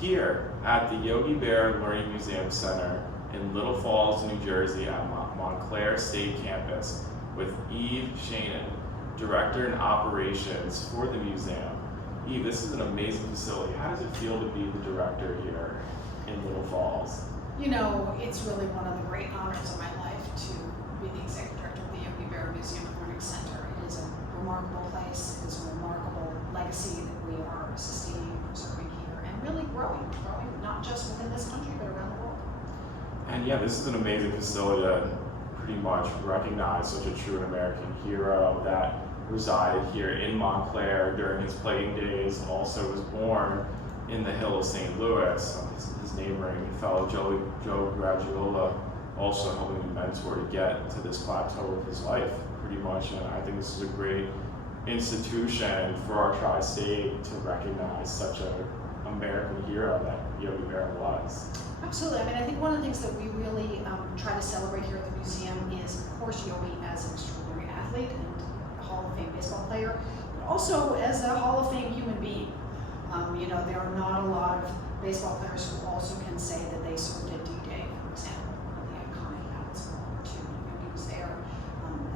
here at the Yogi Berra Learning Museum Center in Little Falls, New Jersey at Montclair State Campus with Eve Schaenen, Director in Operations for the museum. Eve, this is an amazing facility. How does it feel to be the director here in Little Falls? You know, it's really one of the great honors of my life to be the executive director of the Yogi Berra Museum and Learning Center. It is a remarkable place. It is a remarkable legacy that we are sustaining and preserving here and really growing not just within this country, but around the world. And yeah, this is an amazing facility that pretty much recognized such a true American hero that resided here in Montclair during his playing days, also was born in the Hill of St. Louis. His neighboring fellow Joe Gradiola also helping him mentor to get to this plateau of his life, pretty much. And I think this is a great institution for our tri-state to recognize such an American hero that Yogi Berra was. Absolutely. I mean, I think one of the things that we really try to celebrate here at the museum is, of course, Yogi as an extraordinary athlete and a Hall of Fame baseball player, but also as a Hall of Fame human being. You know, there are not a lot of baseball players who also can say that they served at D-Day, for example, the iconic battles of World War II. Yogi was there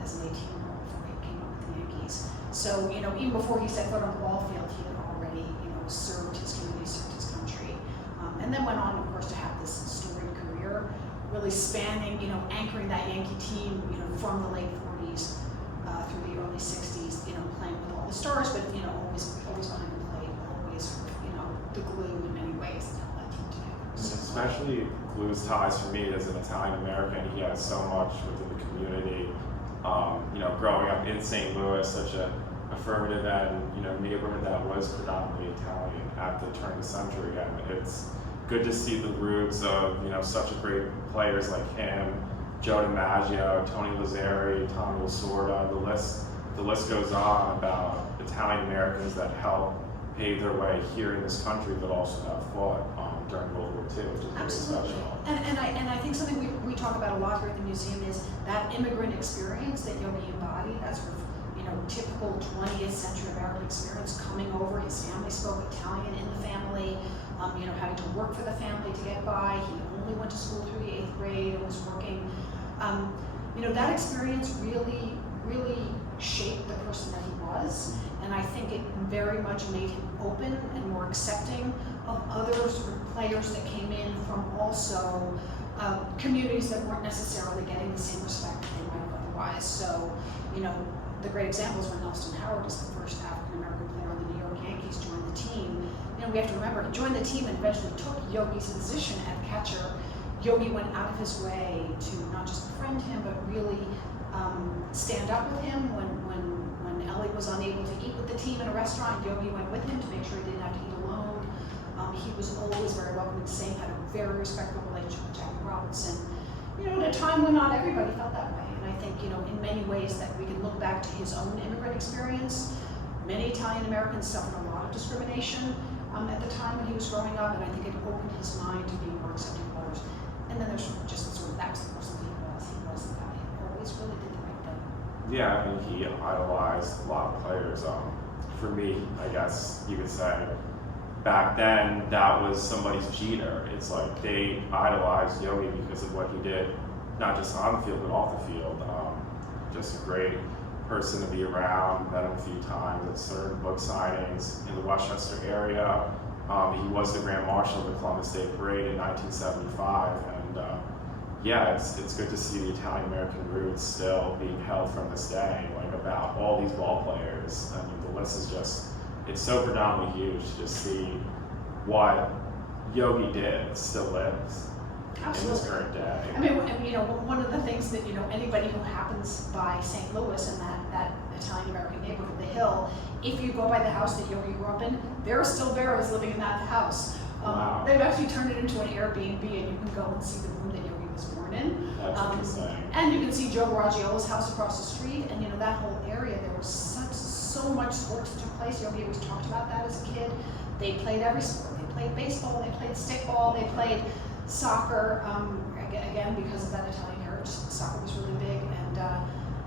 as an 18-year-old before he came up with the Yankees. So, you know, even before he set foot on the ball field, he had already, you know, served his community, served his country, and then went on, of course, to have this storied career, really spanning, you know, anchoring that Yankee team, you know, from the late 40s through the early 60s, you know, playing with all the stars, but, you know, always behind the plate, always, you know, the glue in many ways that held that team together. So, especially glues ties for me as an Italian American. He has so much within the community. You know, growing up in St. Louis, such a affirmative and, you know, neighborhood that was predominantly Italian at the turn of the century, and it's good to see the roots of, you know, such a great players like him, Joe DiMaggio, Tony Lazzari, Tommy Lasorda. The list goes on about Italian Americans that helped pave their way here in this country, but also that fought during World War II, which is very special. And I think something we talk about a lot here at the museum is that immigrant experience that Yogi embodied, that sort of, you know, typical 20th century American experience, coming over. His family spoke Italian in the family, you know, having to work for the family to get by. He only went to school through the 8th grade and was working. You know, that experience really shaped the person that he was, and I think it very much made him open and more accepting of other sort of players that came in from also communities that weren't necessarily getting the same respect that they might have otherwise. So, you know, the great examples when Nelson Howard is the first African-American player on the New York Yankees joined the team. You know, we have to remember, he joined the team and eventually took Yogi's position at catcher. Yogi went out of his way to not just befriend him, but really stand up with him when Ellie was unable to eat with the team in a restaurant. Yogi went with him to make sure he didn't have to eat alone. He was always very welcoming. Same, had a very respectful relationship with Jackie Robinson. You know, at a time when not everybody felt that way. And I think, you know, in many ways that we can look back to his own immigrant experience. Many Italian Americans suffered a lot of discrimination at the time when he was growing up, and I think it opened his mind to being more accepting of others. And then there's just sort of that was the person that he was. He was the guy who always really did the right thing. Yeah, I mean, he idolized a lot of players. For me, I guess you could say, back then, that was somebody's Jeter. It's like they idolized Yogi because of what he did, not just on the field, but off the field. Just a great person to be around. Met him a few times at certain book signings in the Westchester area. He was the Grand Marshal of the Columbus Day Parade in 1975, and yeah, it's good to see the Italian American roots still being held from this day, like about all these ball players. I mean, the list is just, it's so predominantly huge to just see what Yogi did still lives. Absolutely. In this current day. I mean, you know, one of the things that, you know, anybody who happens by St. Louis and that Italian-American neighborhood, the Hill, if you go by the house that Yogi grew up in, there are still Berras living in that house. Wow. They've actually turned it into an Airbnb, and you can go and see the room that Yogi was born in. That's interesting. And you can see Joe Garagiola's house across the street, and, you know, that whole area, there was so much sports that took place. Yogi always talked about that as a kid. They played every sport. They played baseball, they played stickball, they played soccer, again, because of that Italian heritage, soccer was really big, and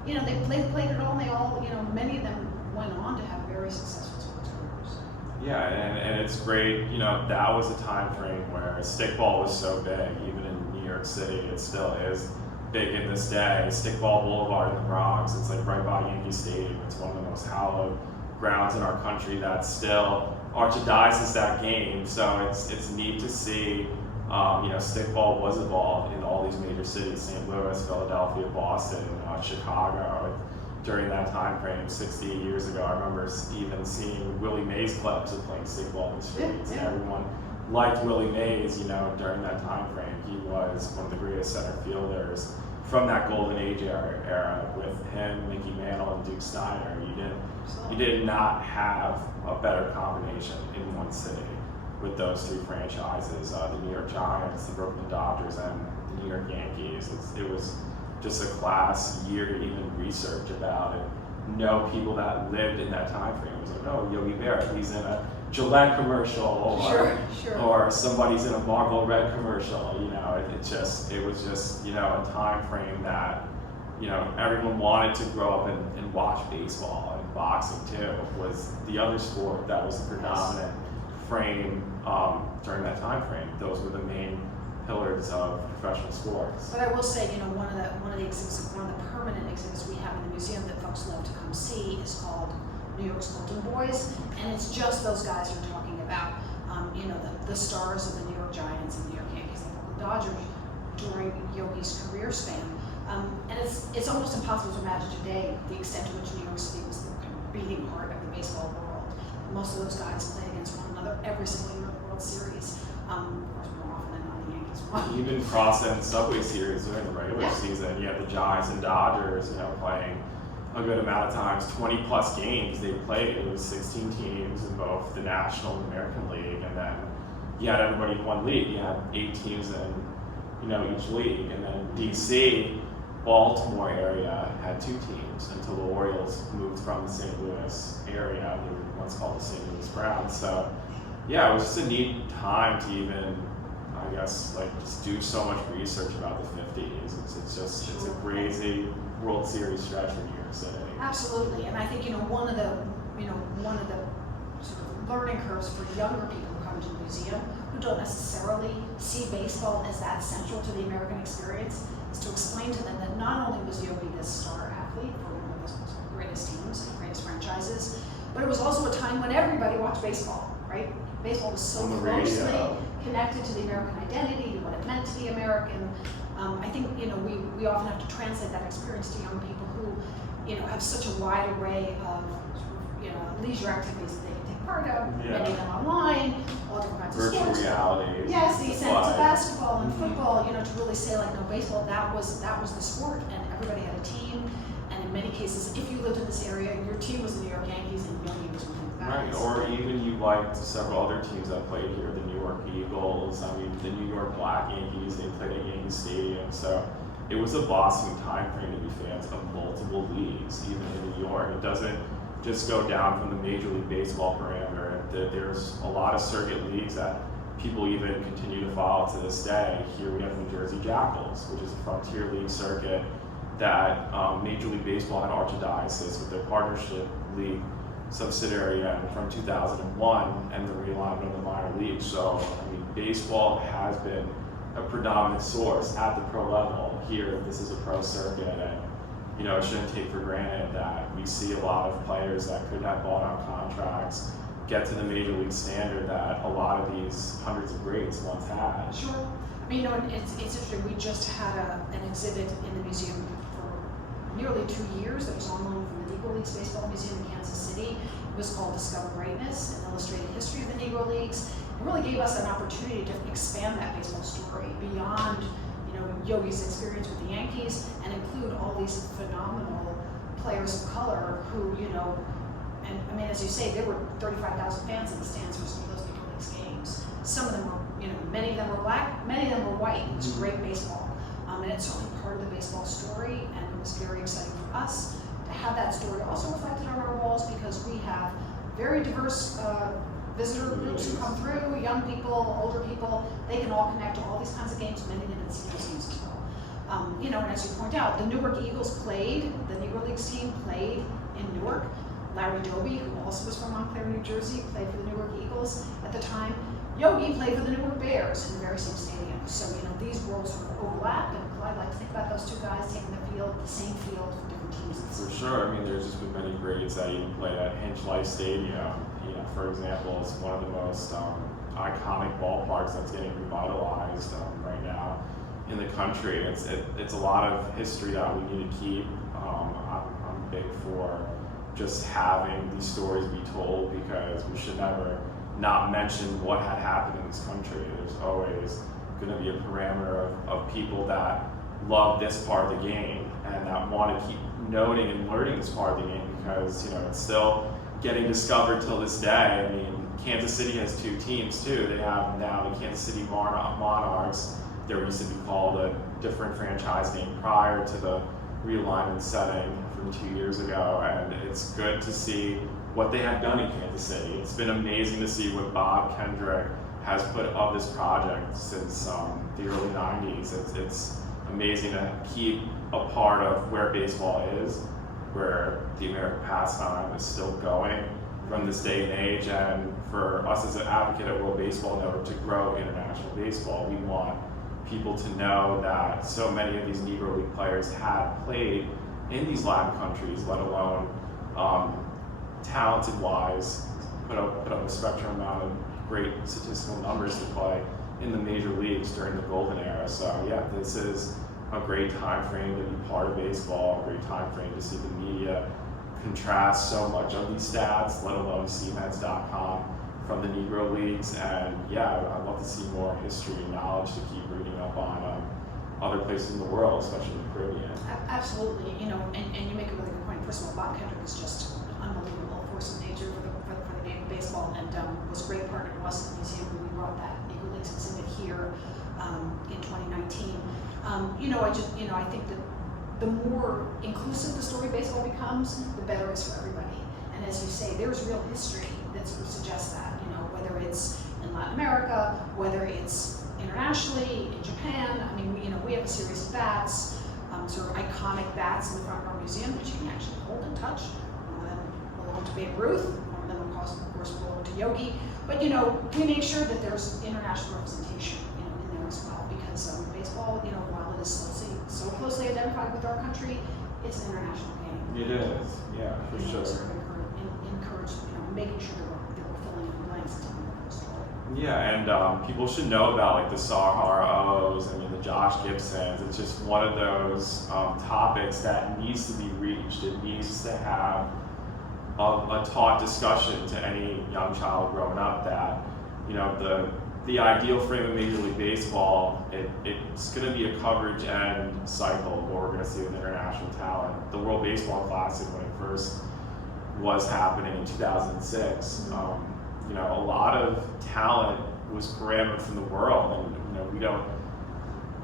you know, they played it all, and they all, you know, many of them went on to have very successful sports careers. Yeah, and it's great, you know, that was a time frame where stickball was so big, even in New York City, it still is big in this day. Stickball Boulevard in the Bronx, it's like right by Yankee Stadium. It's one of the most hallowed grounds in our country that still archdices that game. So it's neat to see, you know, stickball was evolved in all these major cities: St. Louis, Philadelphia, Boston, Chicago. During that time frame, 60 years ago, I remember even seeing Willie Mays clips of playing stickball in the streets. Yeah. Everyone liked Willie Mays, you know, during that time frame. He was one of the greatest center fielders from that golden age era with him, Mickey Mantle, and Duke Snider. You did not have a better combination in one city with those three franchises: the New York Giants, the Brooklyn Dodgers, and the New York Yankees. It was just a class year to even research about it. Know people that lived in that time frame. It was like, oh, Yogi Berra, he's in a Gillette commercial, or somebody's in a Marlboro Red commercial. You know, it was just, you know, a time frame that, you know, everyone wanted to grow up and watch baseball, and boxing too was the other sport that was the predominant frame during that time frame. Those were the main pillars of professional sports. But I will say, you know, one of the exhibits, one of the permanent exhibits we have in the museum that folks love to come see is called New York's Golden Boys, and it's just those guys you're talking about. You know, the stars of the New York Giants and New York Yankees and the Dodgers during Yogi's career span. And it's almost impossible to imagine today the extent to which New York City was the kind of beating heart of the baseball world. Most of those guys played against one another every single year of the World Series. Of course, more often than not, the Yankees won. Even cross-end Subway Series during the regular season, you had the Giants and Dodgers, you know, playing a good amount of times, 20 plus games they played. It was 16 teams in both the National and American League, and then you had everybody in one league. You had 8 teams in, you know, each league, and then DC, Baltimore area had 2 teams until the Orioles moved from the St. Louis area. They were once called the St. Louis Browns. So yeah, it was just a neat time to even, I guess, like, just do so much research about the 50s. It's a crazy World Series stretch for New York City. Absolutely, and I think, you know, one of the sort of learning curves for younger people who come to the museum who don't necessarily see baseball as that central to the American experience is to explain to them that not only was Yogi this star athlete for one of the greatest teams and greatest franchises, but it was also a time when everybody watched baseball, right? Baseball was so closely connected to the American identity, to what it meant to be American. I think, you know, we often have to translate that experience to young people who, you know, have such a wide array of, you know, leisure activities that they can take part of, many of them online, all different kinds of virtual sports. reality. Yes, the extent to basketball and football, you know, to really say, like, no, baseball, that was the sport, and everybody had a team. And in many cases, if you lived in this area and your team was the New York Yankees and Yogi was one of the guys. Right, or even you liked several other teams that played here, the New York Eagles, I mean, the New York Black Yankees, they played at Yankee Stadium. So it was a blossoming time frame to be fans of multiple leagues, even in New York. It doesn't just go down from the Major League Baseball parameter. There's a lot of circuit leagues that people even continue to follow to this day. Here we have New Jersey Jackals, which is a frontier league circuit that Major League Baseball had archdiocese with their partnership league subsidiary from 2001 and the realignment of the minor leagues. So, I mean, baseball has been a predominant source at the pro level. Here, this is a pro circuit, and, you know, it shouldn't take for granted that we see a lot of players that could have bought out contracts get to the major league standard that a lot of these hundreds of greats once had. Sure. I mean, you know, it's interesting. We just had an exhibit in the museum for nearly 2 years that was on loan from the Negro Leagues Baseball Museum in Kansas City. It was called Discover Greatness, an illustrated history of the Negro Leagues. It really gave us an opportunity to expand that baseball story beyond, you know, Yogi's experience with the Yankees and include all these phenomenal players of color who, you know, and I mean, as you say, there were 35,000 fans in the stands for some of those Negro Leagues games. Some of them were, you know, many of them were black, many of them were white. It was great baseball. And it's certainly part of the baseball story, and it was very exciting for us to have that story also reflected on our walls, because we have very diverse visitor groups who come through, young people, older people. They can all connect to all these kinds of games, many of them at senior teams as well. You know, and as you point out, the Newark Eagles played, the Negro Leagues team played in Newark. Larry Doby, who also was from Montclair, New Jersey, played for the Newark Eagles at the time. Yogi played for the Newark Bears in the very same stadium. So, these worlds sort of overlap, and I like to think about those two guys taking the same field for different teams. For sure. I mean, there's just been many greats that even played at Hinch Life Stadium. For example, it's one of the most iconic ballparks that's getting revitalized right now in the country. It's a lot of history that we need to keep. I'm big for just having these stories be told, because we should never not mention what had happened in this country. There's always going to be a parameter of people that love this part of the game and that want to keep noting and learning this part of the game, because it's still getting discovered till this day. I mean, Kansas City has two teams too. They have now the Kansas City Monarchs. There used to be called a different franchise name prior to the realignment setting from 2 years ago, and it's good to see what they have done in Kansas City. It's been amazing to see what Bob Kendrick has put of this project since the early 90s. It's amazing to keep a part of where baseball is, where the American pastime is still going from this day and age, and for us as an advocate at World Baseball Network to grow international baseball. We want people to know that so many of these Negro League players had played in these Latin countries, let alone talented-wise, put up a spectrum amount of great statistical numbers to play in the major leagues during the golden era. So yeah, this is a great time frame to be part of baseball, a great time frame to see the media contrast so much of these stats, let alone cmeds.com from the Negro Leagues. And yeah, I'd love to see more history and knowledge to keep reading up on other places in the world, especially in the Caribbean. Absolutely, and you make a really good point. First of all, Bob Kendrick is just an unbelievable force of nature for the game of baseball, and was a great partner to us at the museum when we brought that Negro Leagues exhibit here in 2019. I think that the more inclusive the story of baseball becomes, the better it is for everybody. And as you say, there's real history that sort of suggests that, whether it's in Latin America, whether it's internationally, in Japan. I mean, we have a series of bats, sort of iconic bats in the front of our museum, which you can actually hold and touch. One of them belong to Babe Ruth, one of them, of course, belong to Yogi. But, we make sure that there's international representation, in there as well, because baseball, while it is so closely identified with our country, it's an international game. It is, yeah, for sure. Sort of encourage, making sure that we're filling in the blanks and telling the story. Yeah, and people should know about like the Sahara O's, the Josh Gibsons. It's just one of those topics that needs to be reached. It needs to have a taught discussion to any young child growing up that, the ideal frame of Major League Baseball, it's going to be a coverage and cycle of what we're going to see with international talent. The World Baseball Classic, when it first was happening in 2006, a lot of talent was parametered from the world, and we don't,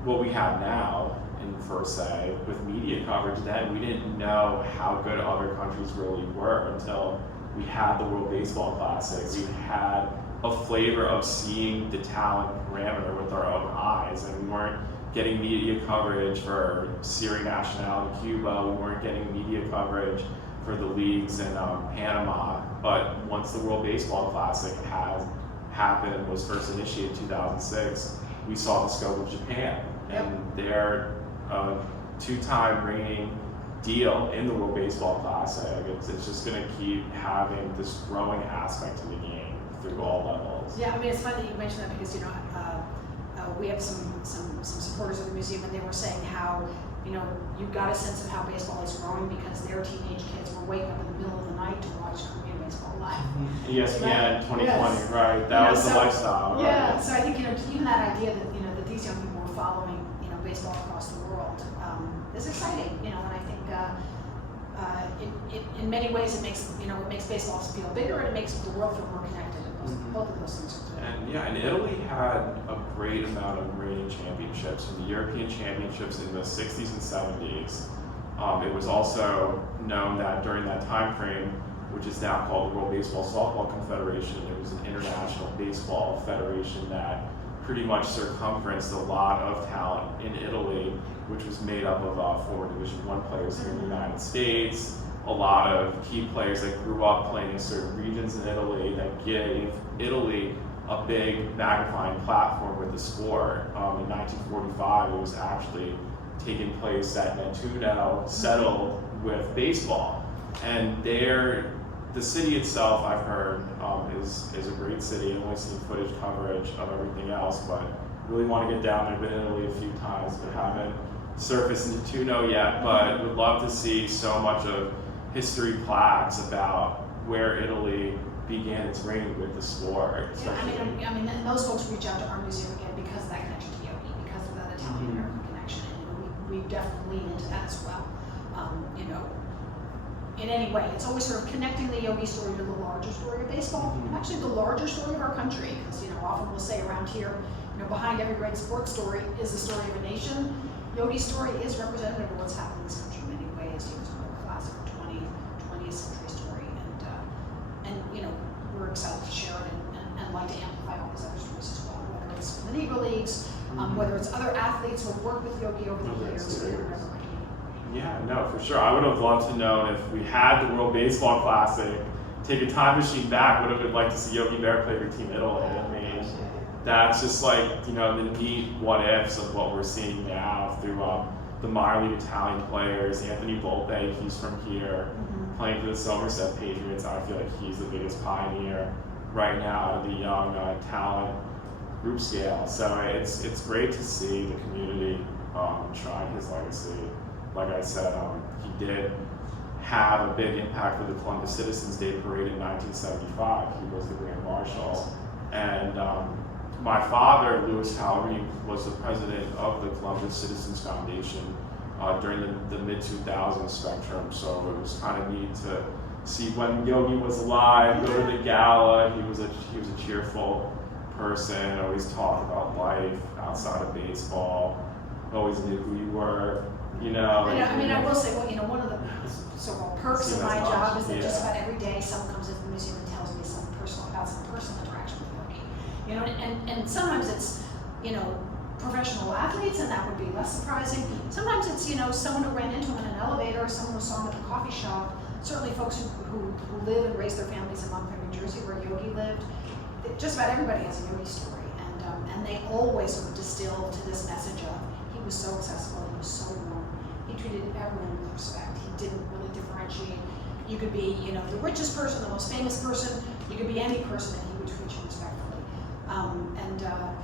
what we have now, per se, with media coverage then, we didn't know how good other countries really were until we had the World Baseball Classic. We had a flavor of seeing the talent parameter with our own eyes, and we weren't getting media coverage for Serie Nacional in Cuba, we weren't getting media coverage for the leagues in Panama, but once the World Baseball Classic had happened and was first initiated in 2006, we saw the scope of Japan, and they're a two-time reigning deal in the World Baseball Classic. It's just going to keep having this growing aspect to the game through all levels. Yeah, it's funny that you mentioned that, because we have some supporters of the museum, and they were saying how you got a sense of how baseball is growing because their teenage kids were waking up in the middle of the night to watch Korean baseball live. ESPN 2020, yes. Right? That was the lifestyle. Right? Yeah, so I think even that idea that that these young people were following baseball across the world is exciting. And I think in many ways it makes baseball feel bigger, and it makes the world feel more connected. Both of those things are good. And Italy had a great amount of reigning championships, from the European Championships in the 60s and 70s. It was also known that during that time frame, which is now called the World Baseball Softball Confederation, there was an international baseball federation that pretty much circumferenced a lot of talent in Italy, which was made up of former Division I players here in the United States, a lot of key players that grew up playing in certain regions in Italy that gave Italy a big magnifying platform with the sport. In 1945, it was actually taking place at Nettuno, settled with baseball. And there, the city itself, I've heard, is a great city. I've only seen footage coverage of everything else, but really want to get down there. I've been in Italy a few times, but haven't surfaced in Nettuno yet. But would love to see so much of history plaques about where Italy began its reign with the sport. Yeah, I mean, and those folks reach out to our museum again because of that connection to Yogi, because of that Italian-American connection, and we definitely lean into that as well. You know, in any way, it's always sort of connecting the Yogi story to the larger story of baseball, and actually the larger story of our country, because, you know, often we'll say around here, you know, behind every great sports story is the story of a nation. Yogi's story is representative of what's happening in this country in many ways. He was a real classic 20th century story, and you know, we're excited to share it and like to amplify all these other stories as well, whether it's the Negro Leagues, whether it's other athletes who have worked with Yogi over the years. Yeah, no, for sure. I would have loved to know if we had the World Baseball Classic, take a time machine back, would have been like to see Yogi Berra play for Team Italy. I mean, that's just like, you know, the neat what ifs of what we're seeing now through the minor league Italian players. Anthony Volpe, he's from here, playing for the Somerset Patriots. I feel like he's the biggest pioneer right now out of the young talent group scale. So it's great to see the community trying his legacy. Like I said, he did have a big impact for the Columbus Citizens Day Parade in 1975. He was the Grand Marshal. And my father, Louis Tallarini, was the president of the Columbus Citizens Foundation during the mid-2000s spectrum. So it was kind of neat to see when Yogi was alive, go to the gala. He was a cheerful person, always talked about life outside of baseball, always knew who you were. You know, I mean, I will say, well, you know, one of the so-called perks of my job is that just about every day someone comes into the museum and tells me some personal interaction with Yogi. You know, and sometimes it's, you know, professional athletes, and that would be less surprising. Sometimes it's, you know, someone who ran into him in an elevator, or someone who saw him at the coffee shop. Certainly folks who live and raise their families in Montclair, New Jersey, where Yogi lived. Just about everybody has a Yogi story, and they always sort of distill to this message of he was so accessible, he was so warm. He treated everyone with respect. He didn't really differentiate. You could be, you know, the richest person, the most famous person. You could be any person, and he would treat you respectfully.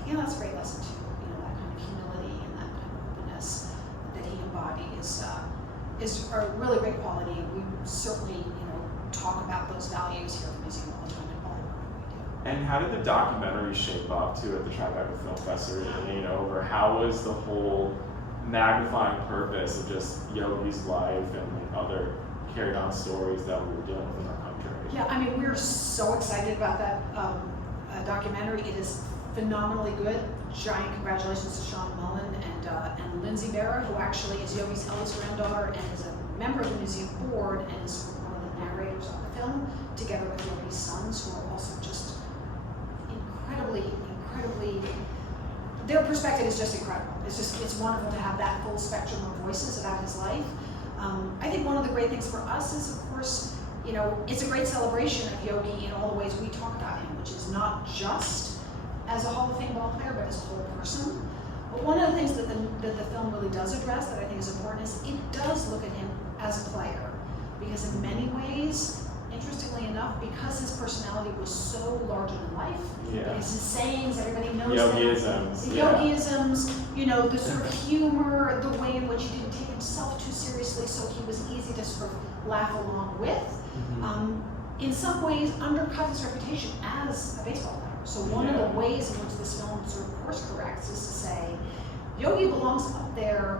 You know, that's a great lesson too. You know, that kind of humility and that kind of openness that he embodies is a really great quality. And we certainly, you know, talk about those values here at the museum all the time in all the work that we do. And how did the documentary shape up too at the Tribeca Film Festival? You know, or how was the whole magnifying purpose of just Yogi's life and like other carried on stories that we were dealing with in our country? Yeah, I mean, we're so excited about that documentary. It is phenomenally good. Giant congratulations to Sean Mullen and Lindsay Berra, who actually is Yogi's eldest granddaughter and is a member of the museum board and is one of the narrators of the film, together with Yogi's sons, who are also just incredibly, their perspective is just incredible. It's wonderful to have that full spectrum of voices about his life. I think one of the great things for us is, of course, you know, it's a great celebration of Yogi in all the ways we talk about him, which is not just as a Hall of Fame ball player, but as a whole person. But one of the things that the film really does address that I think is important is it does look at him as a player, because in many ways, interestingly enough, because his personality was so larger than life, because his sayings, everybody knows Yogiisms, the Yogiisms, you know, the sort of humor, the way in which he didn't take himself too seriously, so he was easy to sort of laugh along with, in some ways undercut his reputation as a baseball player. So one of the ways in which this film sort of course corrects is to say, Yogi belongs up there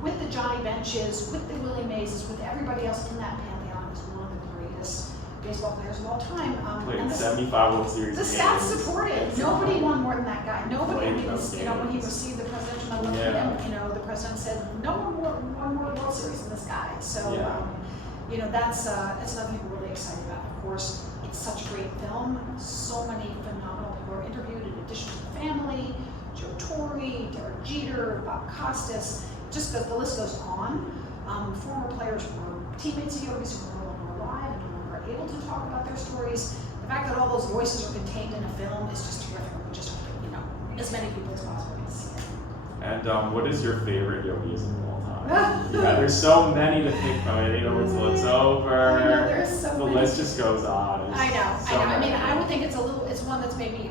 with the Johnny Benches, with the Willie Mazes, with everybody else in that pantheon as one of the greatest baseball players of all time. Played 75 World Series the games. stats support it. Nobody won more than that guy. Nobody, I mean, you know, when he received the presidential medal of freedom, you know, the president said, no one won more World Series than this guy. So, you know, that's another thing we're really excited about. Of course, it's such a great film. So many phenomenal people are interviewed in addition to the family. Joe Torre, Derek Jeter, Bob Costas, just the list goes on. Former players were teammates of Yogi's, who were able to talk about their stories. The fact that all those voices are contained in a film is just terrific. We just hope that, you know, as many people as possible can see it. And what is your favorite Yogiism of all time? Yeah, there's so many to pick from. You know, until it's over. I know, there's so the many. list just goes on. I know. So I mean, many. I would think it's one that's maybe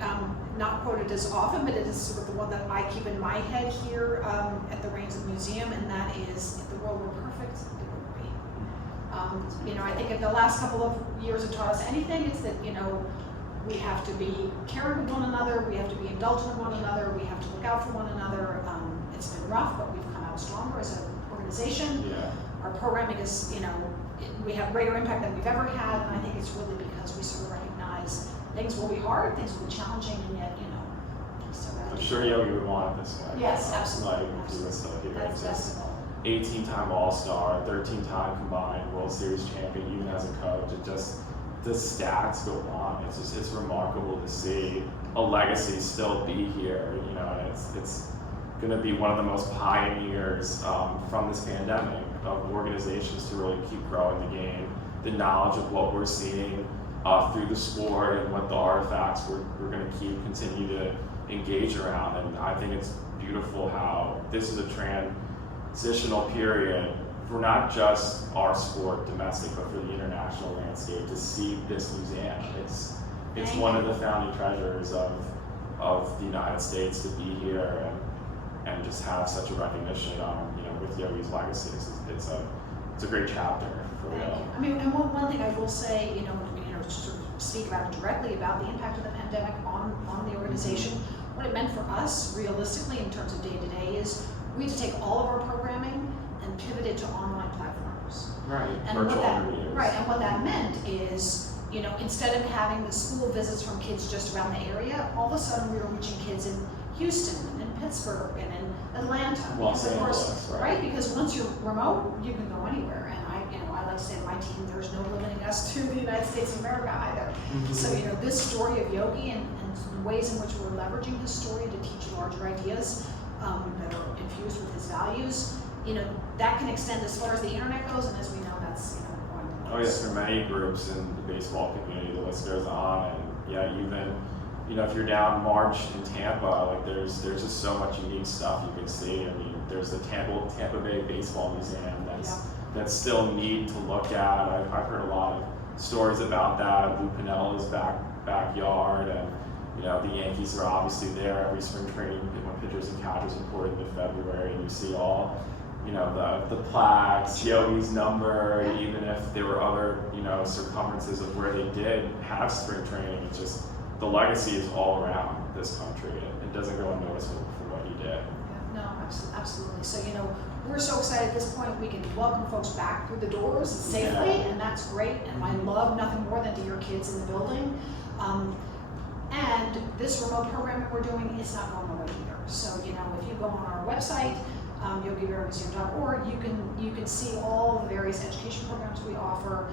not quoted as often, but it is sort of the one that I keep in my head here at the Reins Museum, and that is, if the world were perfect, it would be. You know, I think if the last couple of years have taught us anything, it's that, you know, we have to be caring with one another, we have to be indulgent with one another, we have to look out for one another. It's been rough, but we've come out stronger as an organization. Yeah. Our programming is, you know, we have greater impact than we've ever had, and I think it's really because we sort of recognize things will be hard, things will be challenging, and yet, you know, so I'm sure Yogi would want it this way. Yes, absolutely. Like, if he was still here. That's Just the goal. 18-time All-Star, 13-time combined World Series champion, even as a coach. It just, the stats go on. It's remarkable to see a legacy still be here, you know, and it's going to be one of the most pioneers from this pandemic of organizations to really keep growing the game, the knowledge of what we're seeing through the sport and what the artifacts we're going to continue to engage around. And I think it's beautiful how this is a transitional period for not just our sport domestic, but for the international landscape to see this museum. It's one of the founding treasures of the United States to be here and just have such a recognition, you know, with Yogi's legacy. It's a great chapter for real. I mean, and one thing I will say, you know, to sort of speak about it directly about the impact of the pandemic on the organization. What it meant for us, realistically, in terms of day-to-day, is we had to take all of our programming and pivot it to online platforms. Right, And virtual what that, interviews. right, and what that meant is, you know, instead of having the school visits from kids just around the area, all of a sudden we were reaching kids in Houston and in Pittsburgh and in Atlanta. Los Because of course, Angeles, right? Because once you're remote, you can go anywhere. And I like to say to my team, there's no limiting us to the United States of America either. So, you know, this story of Yogi and ways in which we're leveraging his story to teach larger ideas that are infused with his values, you know, that can extend as far as the internet goes, and as we know, that's, you know, going to Oh yes, for many groups in the baseball community, the list goes on, and yeah, even, you know, if you're down March in Tampa, like there's just so much unique stuff you can see. I mean, there's the Tampa Bay Baseball Museum that's still neat to look at. I've heard a lot of stories about that. Lou Pinella's backyard, and you know, the Yankees are obviously there every spring training when pitchers and catchers report into February, and you see all, you know, the plaques, Yogi's number, even if there were other, you know, circumferences of where they did have spring training. It's just, the legacy is all around this country. It doesn't go unnoticed for what he did. Yeah, no, absolutely. So, you know, we're so excited at this point we can welcome folks back through the doors safely, and that's great. And I love nothing more than to hear kids in the building. And this remote program that we're doing, it's not going away either. So, you know, if you go on our website, yogiberramuseum.org, you can see all the various education programs we offer,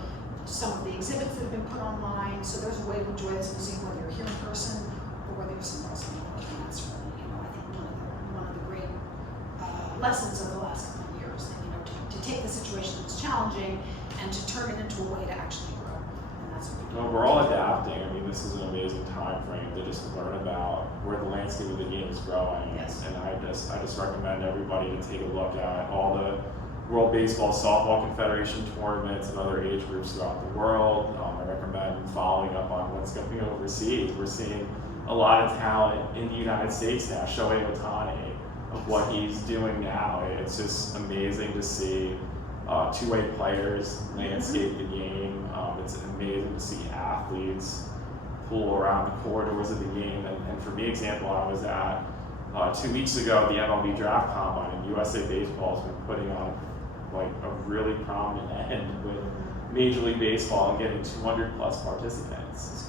some of the exhibits that have been put online. So there's a way to enjoy this museum whether you're here in person or whether you're somewhere else in the world. And that's really, you know, I think one of the great lessons of the last couple of years, that, you know, to take the situation that's challenging and to turn it into a way to actually grow. And that's what we do. No, we're all adapting. I mean, this is an amazing time frame to just learn about where the landscape of the game is growing. Yes. And I just recommend everybody to take a look at all the World Baseball Softball Confederation tournaments and other age groups throughout the world. I recommend following up on what's going overseas. We're seeing a lot of talent in the United States now. Shohei Ohtani, of what he's doing now. It's just amazing to see two-way players landscape the game. It's amazing to see athletes pull around the corridors of the game. And for me, example, I was at 2 weeks ago the MLB Draft Combine, and USA Baseball has been putting on like a really prominent end with Major League Baseball and getting 200 plus participants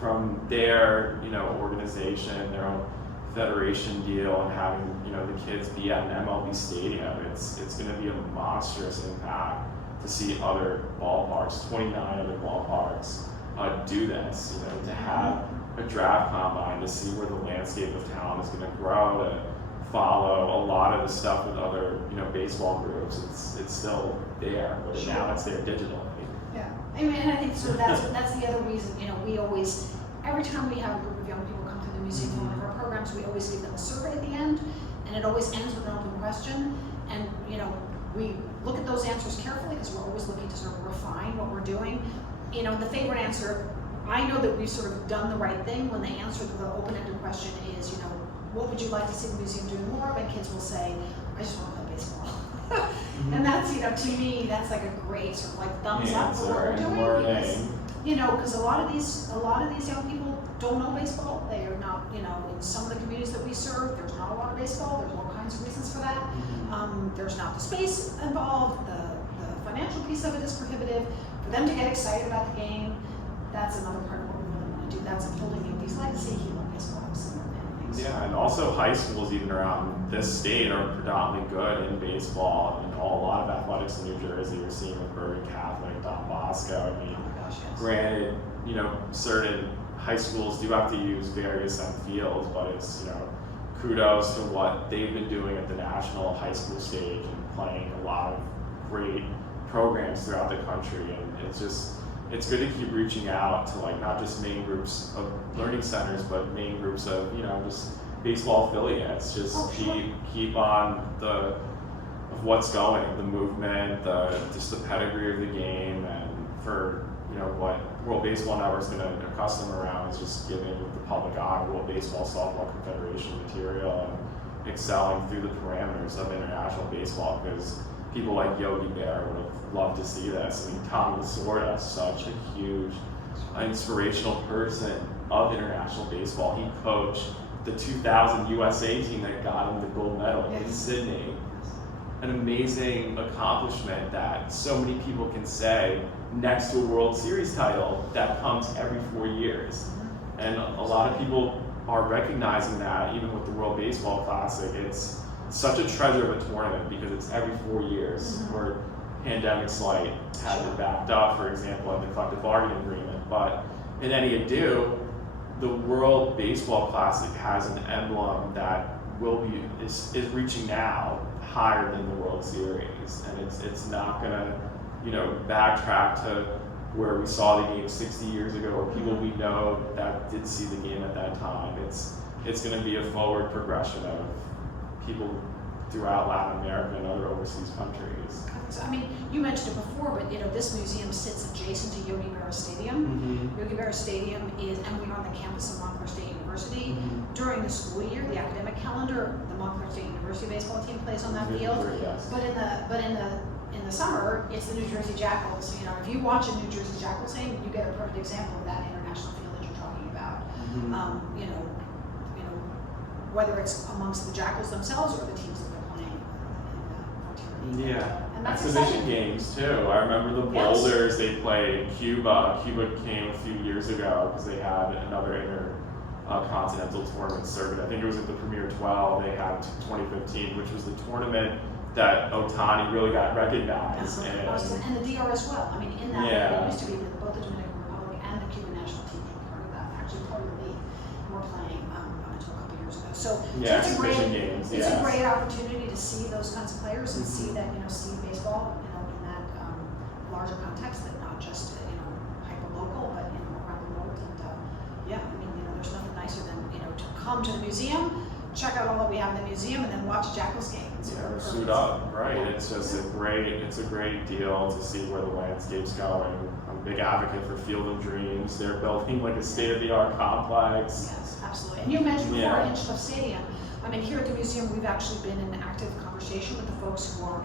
from their, you know, organization, their own federation deal, and having, you know, the kids be at an MLB stadium. It's going to be a monstrous impact to see other ballparks, 29 other ballparks, do this. You know, to have a draft combine, to see where the landscape of talent is going to grow, to follow a lot of the stuff with other, you know, baseball groups. It's still there, but now it's there digitally. Yeah, I mean, and I think sort of that's the other reason, you know, we always, every time we have a group of young people come through the museum for one of our programs, we always give them a survey at the end, and it always ends with an open question. And, you know, we look at those answers carefully because we're always looking to sort of refine what we're doing. You know, the favorite answer, I know that we've sort of done the right thing when the answer to the open-ended question is, you know, what would you like to see the museum doing more of? And kids will say, I just want to play baseball. And that's, you know, to me, that's like a great sort of like thumbs up for what we're doing. Because, you know, because a lot of these young people don't know baseball. They are not, you know, in some of the communities that we serve, there's not a lot of baseball. There's all kinds of reasons for that. There's not the space involved. The financial piece of it is prohibitive. For them to get excited about the game, that's another part of what we really want to do. That's upholding Yogi's legacy. He loved baseball. Yeah, and also high schools even around this state are predominantly good in baseball. You know, a lot of athletics in New Jersey. You're seeing with Bergen Catholic, Don Bosco. I mean, granted, you know, certain high schools do have to use various fields, but it's, you know, kudos to what they've been doing at the national high school stage and playing a lot of great programs throughout the country. And it's good to keep reaching out to like not just main groups of learning centers, but main groups of, you know, just baseball affiliates. Just keep on of what's going, the movement, just the pedigree of the game, and for, you know, what World Baseball Network is going to accustom around is just giving the public eye World Baseball Softball Confederation material and excelling through the parameters of international baseball, because people like Yogi Berra would have loved to see this. I mean, Tommy Lasorda, such a huge, inspirational person of international baseball. He coached the 2000 USA team that got him the gold medal in Sydney. An amazing accomplishment that so many people can say next to a World Series title that comes every 4 years. And a lot of people are recognizing that, even with the World Baseball Classic. It's such a treasure of a tournament because it's every 4 years, where pandemics like had it backed up, for example, in the collective bargaining agreement. But in any ado, the World Baseball Classic has an emblem that is reaching now higher than the World Series, and it's not gonna, you know, backtrack to where we saw the game 60 years ago, or people we know that did see the game at that time. It's gonna be a forward progression of people throughout Latin America and other overseas countries. So, I mean, you mentioned it before, but you know, this museum sits adjacent to Yogi Berra Stadium. Yogi Berra Stadium is, and we're on the campus of Montclair State University. During the school year, the academic calendar, the Montclair State University baseball team plays on that field. Yes. But in the summer, it's the New Jersey Jackals. You know, if you watch a New Jersey Jackals game, you get a perfect example of that international field that you're talking about. You know, whether it's amongst the Jackals themselves or the teams that they're playing in the frontier. And that's exhibition games too. I remember the Boulders, they played Cuba. Cuba came a few years ago because they had another intercontinental tournament circuit. I think it was at the Premier 12. They had 2015, which was the tournament that Otani really got recognized. And the DR as well. I mean, in that, it used to be that both the Dominican Republic and the Cuban national teams were part of that. Actually, part of the league were playing until a couple years ago. So it's a great opportunity to see those kinds of players and see that, you know, see baseball, you know, in that larger context, that not just, you know, hyper local, but, you know, around the world. And I mean, you know, there's nothing nicer than, you know, to come to the museum, check out all that we have in the museum, and then watch a Jackals game. Suit up, right? It's just a great deal to see where the landscape's going. I'm a big advocate for Field of Dreams. They're building like a state-of-the-art complex. Yes, absolutely. And you mentioned before Hinchcliffe Stadium. I mean, here at the museum, we've actually been in active conversation with the folks who are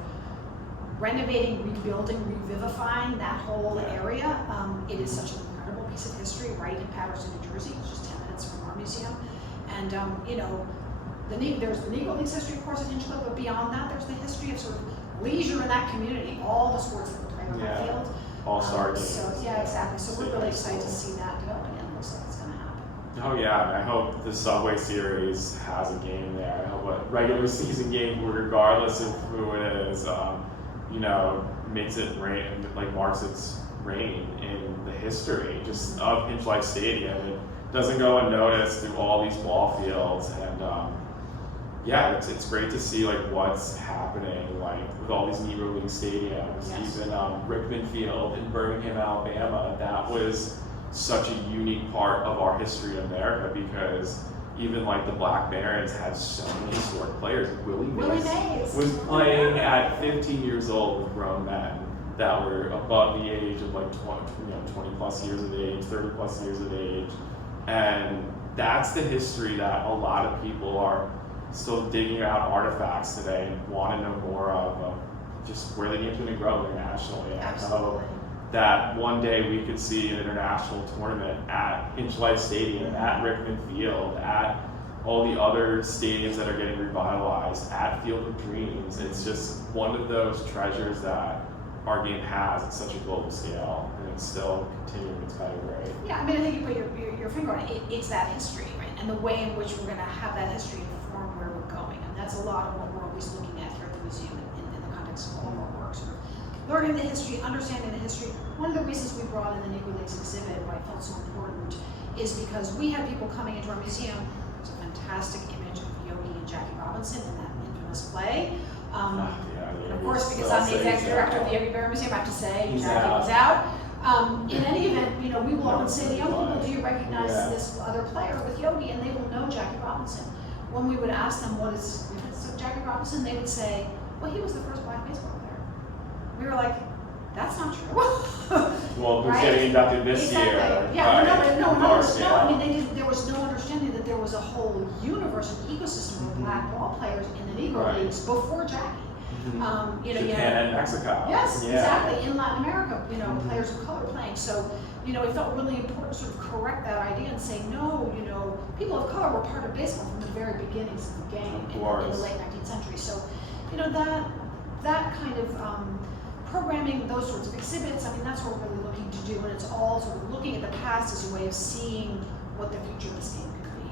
renovating, rebuilding, revivifying that whole area. It is such an incredible piece of history right in Paterson, New Jersey. It's just 10 minutes from our museum. And, you know, there's the Negro League's history, of course, at Hinchcliffe, but beyond that, there's the history of sort of leisure in that community, all the sports that were played on that field. All-star games. So, exactly. So we're really excited to see that develop, and it looks like it's going to happen. Oh yeah, I hope the Subway Series has a game there. I hope a regular season game, regardless of who it is, you know, makes it rain, like marks its reign in the history just of Hinch Life Stadium. It doesn't go unnoticed through all these ball fields, and yeah, it's great to see like what's happening like with all these Negro League stadiums. Yes. Even Rickman Field in Birmingham, Alabama. That was such a unique part of our history in America because even like the Black Barons had so many historic players. Willie Mays was playing at 15 years old with grown men that were above the age of like 20 plus years of age, 30 plus years of age, and that's the history that a lot of people are still digging out artifacts today and want to know more of just where the game's going to grow internationally. And Absolutely. that one day we could see an international tournament at Hinch Life Stadium, at Rickman Field, at all the other stadiums that are getting revitalized, at Field of Dreams. It's just one of those treasures that our game has at such a global scale, and it's still continuing its pedigree. Yeah, I mean, I think you put your finger on it. It's that history, right? And the way in which we're going to have that history inform where we're going. And that's a lot of what we're always looking at here at the museum in the context of all of our work. Sort of learning the history, understanding the history. One of the reasons we brought in the Negro Leagues exhibit, why it felt so important, is because we had people coming into our museum. There's a fantastic image of Yogi and Jackie Robinson in that infamous play. And of course, because I'm the executive director of the Yogi Berra Museum, I have to say Jackie was out. In any event, we will often say to young people, do you recognize this other player with Yogi? And they will know Jackie Robinson. When we would ask them what is the significance of Jackie Robinson, they would say, well, he was the first Black baseball player. We were like, that's not true. Well, who's right? getting inducted this Exactly. year? Yeah, right? no. I mean, there was no understanding that there was a whole universe, an ecosystem of Black ball players in the Negro Leagues before Jackie. Japan and Mexico. Yes, exactly. In Latin America, players of color playing. So, it felt really important to sort of correct that idea and say, no, people of color were part of baseball from the very beginnings of the game in the late 19th century. So, that kind of programming, those sorts of exhibits, I mean, that's what we're really looking to do. And it's all sort of looking at the past as a way of seeing what the future of this game could be.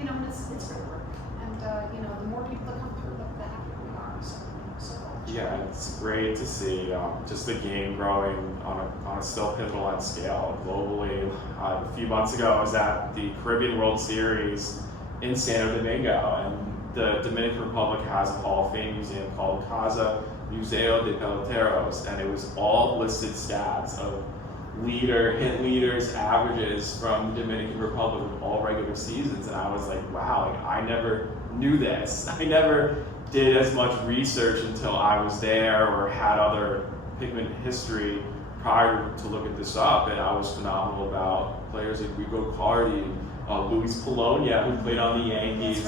And, it's great work. And, the more people that come through, the happier we are. So yeah, it's great to see just the game growing on a still pivotal end scale globally. A few months ago, I was at the Caribbean World Series in Santo Domingo, and the Dominican Republic has a Hall of Fame museum called Casa Museo de Peloteros, and it was all listed stats of hit leaders, averages from the Dominican Republic of all regular seasons, and I was like, wow, I never knew this. I never did as much research until I was there or had other pigment history prior to look at this up, and I was phenomenal about players like Rigo Cardi, Luis Polonia, who played on the Yankees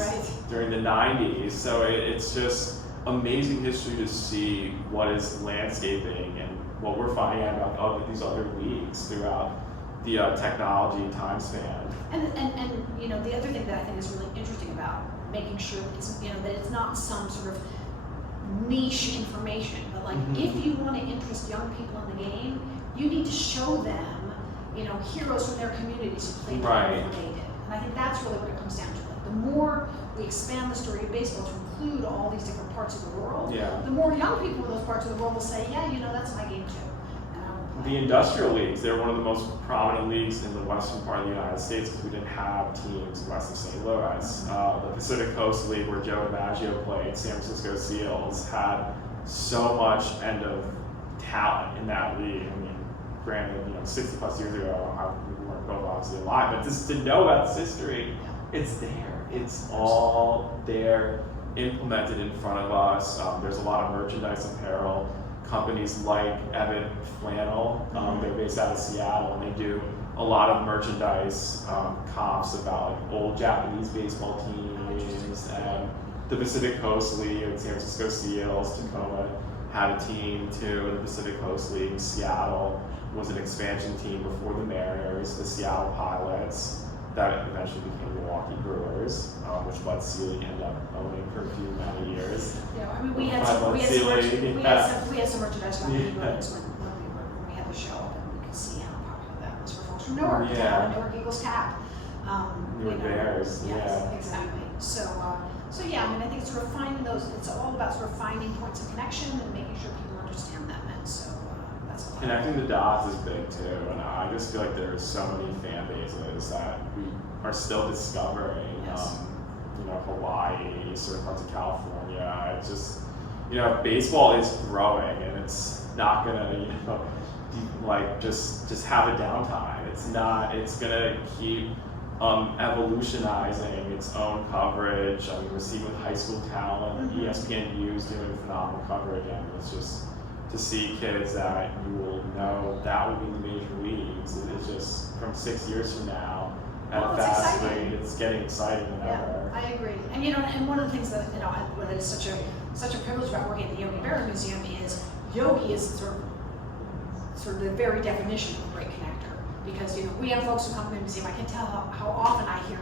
during the 90s. So it's just amazing history to see what is landscaping and what we're finding out about these other leagues throughout the technology time span. And the other thing that I think is really interesting about making sure that it's, that it's not some sort of niche information, but like if you want to interest young people in the game, you need to show them, heroes from their communities who played the game they did. And I think that's really what it comes down to. Like, the more we expand the story of baseball to include all these different parts of the world, the more young people in those parts of the world will say, yeah, that's my game too. The industrial leagues, they're one of the most prominent leagues in the western part of the United States because we didn't have teams west of St. Louis. The Pacific Coast League, where Joe DiMaggio played, San Francisco Seals, had so much end of talent in that league. I mean, granted, 60 plus years ago, we weren't both obviously alive, but just to know about this history, it's there. It's all there, implemented in front of us. There's a lot of merchandise apparel. Companies like Evan Flannel, they're based out of Seattle, and they do a lot of merchandise comps about like old Japanese baseball teams, and the Pacific Coast League, and San Francisco Seals, Tacoma had a team too. The Pacific Coast League, Seattle was an expansion team before the Mariners, the Seattle Pilots, that eventually became Milwaukee Brewers, which Bud Selig ended up owning for a few many years. Yeah, I mean, we had some merchandise about the Eagles when we had the show, and we could see how popular that was for folks from Newark. The Newark Eagles cap. Newark Bears. Yes, exactly. So yeah, I mean, I think it's sort of finding those. It's all about sort of finding points of connection and making sure people understand them. And so that's a lot. Connecting the dots is big too, and I just feel like there's so many fan bases that we are still discovering. Hawaii, certain parts of California. It's just, baseball is growing, and it's not gonna, just have a downtime. It's not. It's gonna keep evolutionizing its own coverage. I mean, we're seeing with high school talent, ESPNU is doing phenomenal coverage, and it's just to see kids that you will know that will be in the major leagues. It's just from 6 years from now at a fast rate. It's getting exciting than ever. I agree. And and one of the things that what is such a privilege about working at the Yogi Berra Museum is Yogi is sort of the very definition of a great connector. Because we have folks who come to the museum. I can tell how often I hear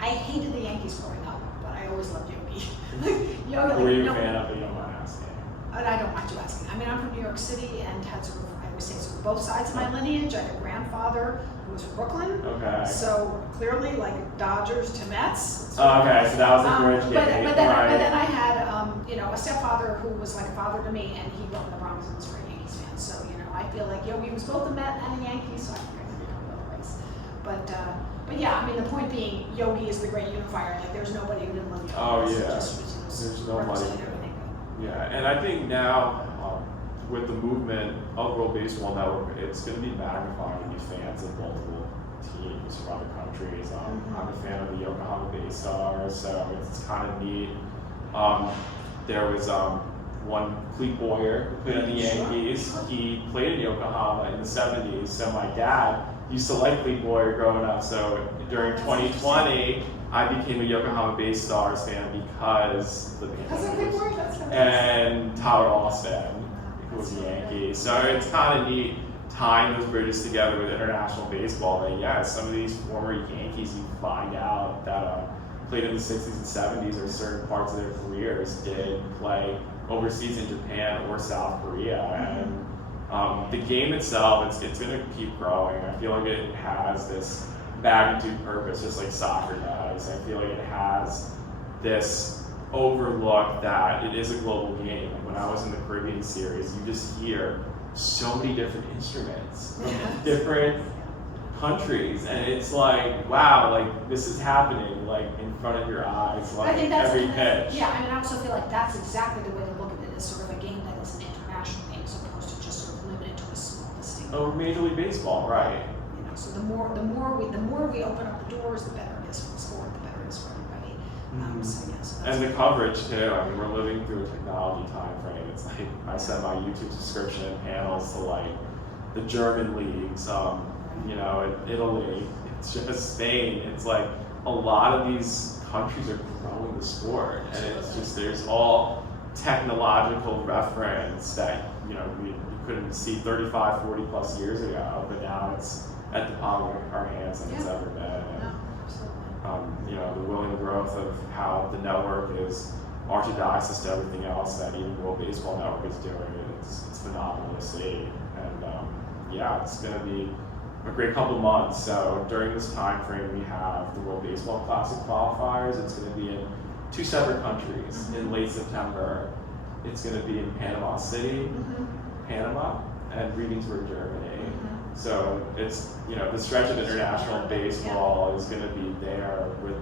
I hated the Yankees growing up, but I always loved Yogi. Yogi. Were you a fan of it? You don't mind asking. I don't mind you asking. I mean, I'm from New York City and had I always say both sides of my lineage. I had a grandfather who was from Brooklyn. Okay. So clearly, Dodgers to Mets. Okay, so that was a bridge game. But then I had a stepfather who was like a father to me, and he grew up in the Bronx and was a great Yankees fan. So I feel like Yogi was both a Met and a Yankee, so I think I could become both ways. But yeah, I mean, the point being, Yogi is the great unifier. There's nobody who didn't love Yogi. Oh yeah. There's nobody. Yeah, and I think now with the movement of World Baseball Network, it's going to be magnifying to be fans of multiple teams from other countries. I'm a fan of the Yokohama Bay Stars, so it's kind of neat. There was one Clete Boyer who played on the Yankees. He played in Yokohama in the 70s, so my dad used to like Clete Boyer growing up. So during 2020, I became a Yokohama Bay Stars fan because the and Tyler Austin, who was a Yankee. So it's kind of neat tying those bridges together with international baseball. And yes, some of these former Yankees, you find out that played in the 60s and 70s or certain parts of their careers did play overseas in Japan or South Korea. And the game itself, it's going to keep growing. I feel like it has this magnitude purpose, just like soccer does. I feel like it has this overlook that it is a global game. When I was in the Caribbean series, you just hear so many different instruments from different countries, and it's like, wow, this is happening in front of your eyes, every pitch. Yeah, I mean, I also feel like that's exactly the way to look at it, as sort of a game that is an international game as opposed to just sort of limited to a small distinct. Oh, Major League Baseball, right? So the more we open up the doors, the better it is for the sport, the better it is for everybody. And the coverage too. I mean, we're living through a technology time frame. It's like I set my YouTube subscription and panels to the German leagues, Italy, it's just Spain. It's like a lot of these countries are growing the sport, and it's just there's all technological reference that you couldn't see 35, 40 plus years ago, but now it's at the palm of our hands than it's ever been. And, the willing growth of how the network is archdiocese to everything else that even World Baseball Network is doing. It's phenomenal to see. And it's going to be a great couple months. So during this time frame, we have the World Baseball Classic qualifiers. It's going to be in 2 separate countries in late September. It's going to be in Panama City, Panama, and Regensburg, Germany. So it's, the stretch of international baseball is going to be there with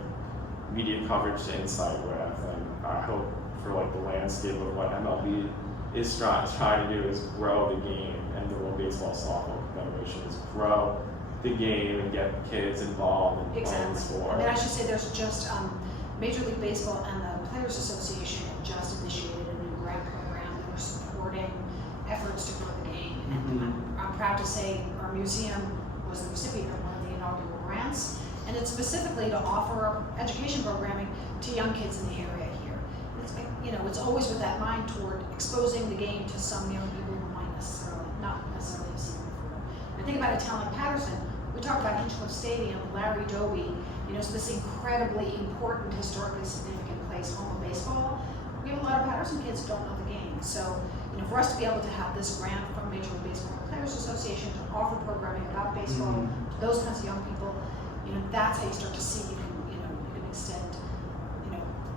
media coverage to insight with. And I hope for the landscape of what MLB is trying to do is grow the game, and the World Baseball Softball Federation is grow the game and get kids involved in playing the sport. I mean, I should say there's just Major League Baseball and the Players Association have just initiated a new grant program that are supporting efforts to grow the game. And I'm proud to say our museum was the recipient of one of the inaugural grants, and it's specifically to offer education programming to young kids in the area here. It's it's always with that mind toward exposing the game to some young people who might not necessarily have seen it before. I think about a town like Patterson. We talk about Hinchcliffe Stadium, Larry Doby. It's this incredibly important, historically significant place, home of baseball. We have a lot of Patterson kids who don't know the game. So, for us to be able to have this grant from Major League Baseball and Players Association to offer programming about baseball to those kinds of young people, that's how you start to see you can extend,